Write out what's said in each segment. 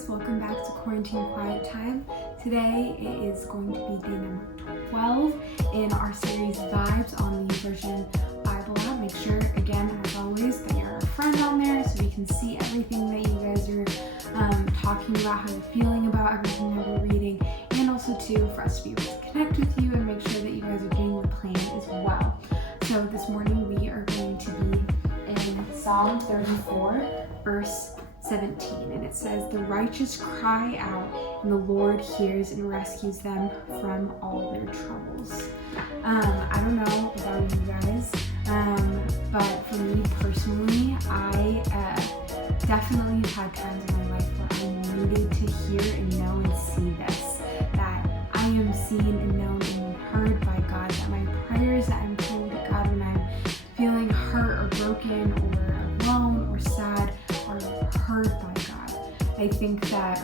guys, welcome back to Quarantine Quiet Time. Today it is going to be day number 12 in our series Vibes on the Version Bible app. Make sure, again, as always, that you're a friend on there so we can see everything that you guys are talking about, how you're feeling about everything that we're reading, and also too for us to be able to connect with you and make sure that you guys are doing the plan as well. So this morning we are going to be in Psalm 34, verse 17, and it says, "The righteous cry out, and the Lord hears and rescues them from all their troubles." I don't know about you guys, but for me personally, I definitely have had times in my life where I needed to hear and know and see this, that I am seen and known and heard by God, that my prayers that I'm praying to God when I'm feeling hurt or broken or alone or sad are heard by God. I think that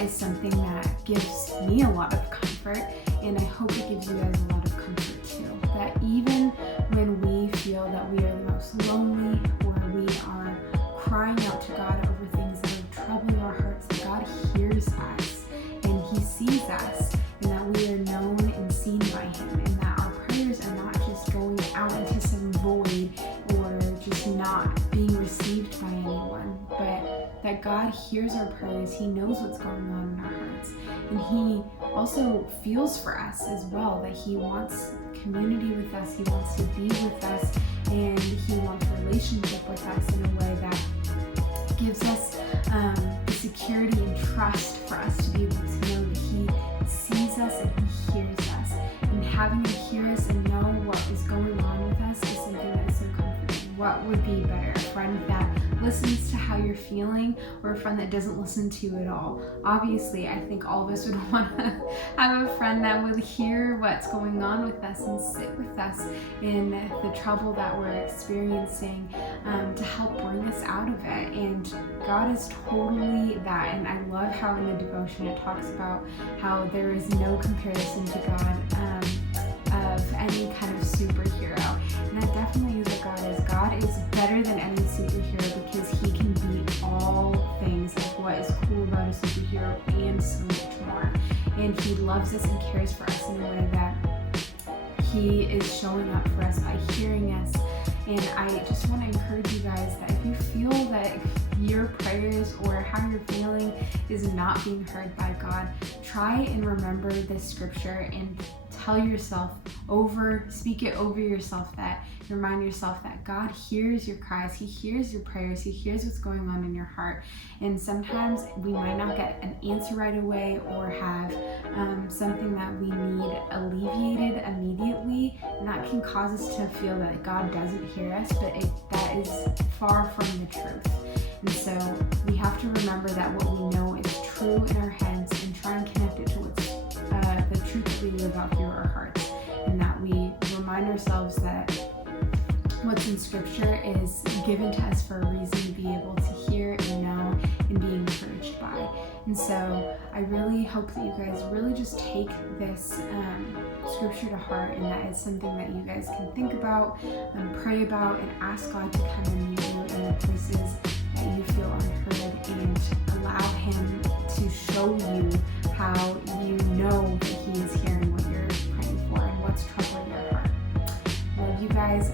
is something that gives me a lot of comfort, and I hope it gives you guys a lot of comfort too. That even when we feel that we are the most lonely, or we are crying out to God over things that are troubling our hearts, that God hears us and He sees us, and that we are known and seen by Him, and that our prayers are not just going out into some void or just not being received by anyone, but that God hears our prayers. He knows what's going on in our hearts, and He also feels for us as well, that He wants community with us, He wants to be with us, and He wants relationship with us in a way that gives us the security and trust for us to be able to know that He sees us and He hears us. And having Him hear us and know what is going on with us is something that is so comforting. What would be better? A friend that listens to how you're feeling, or a friend that doesn't listen to you at all? Obviously, I think all of us would want to have a friend that would hear what's going on with us and sit with us in the trouble that we're experiencing, to help bring us out of it. And God is totally that. And I love how in the devotion it talks about how there is no comparison to God of any kind of superhero. And that definitely is what God is. God is better than any superhero because He can beat all things of what is cool about a superhero and so much more. And He loves us and cares for us in a way that He is showing up for us by hearing us. And I just want to encourage you guys that if you feel that your prayers or how you're feeling is not being heard by God, try and remember this scripture and tell yourself speak it over yourself, that remind yourself that God hears your cries, He hears your prayers, He hears what's going on in your heart. And sometimes we might not get an answer right away or have something that we need alleviated immediately, and that can cause us to feel that God doesn't hear us, but that is far from the truth. And so we have to remember that what we know is true in our heads and try and connect it to what's the truth that we live out through our hearts, and that we remind ourselves that what's in scripture is given to us for a reason, to be able to hear and know and be encouraged by. And so I really hope that you guys really just take this scripture to heart, and that is something that you guys can think about and pray about and ask God to come and meet you in the places that you feel unheard, and allow Him to show you how you know that He is hearing what you're praying for and what's troubling your heart. I love you guys.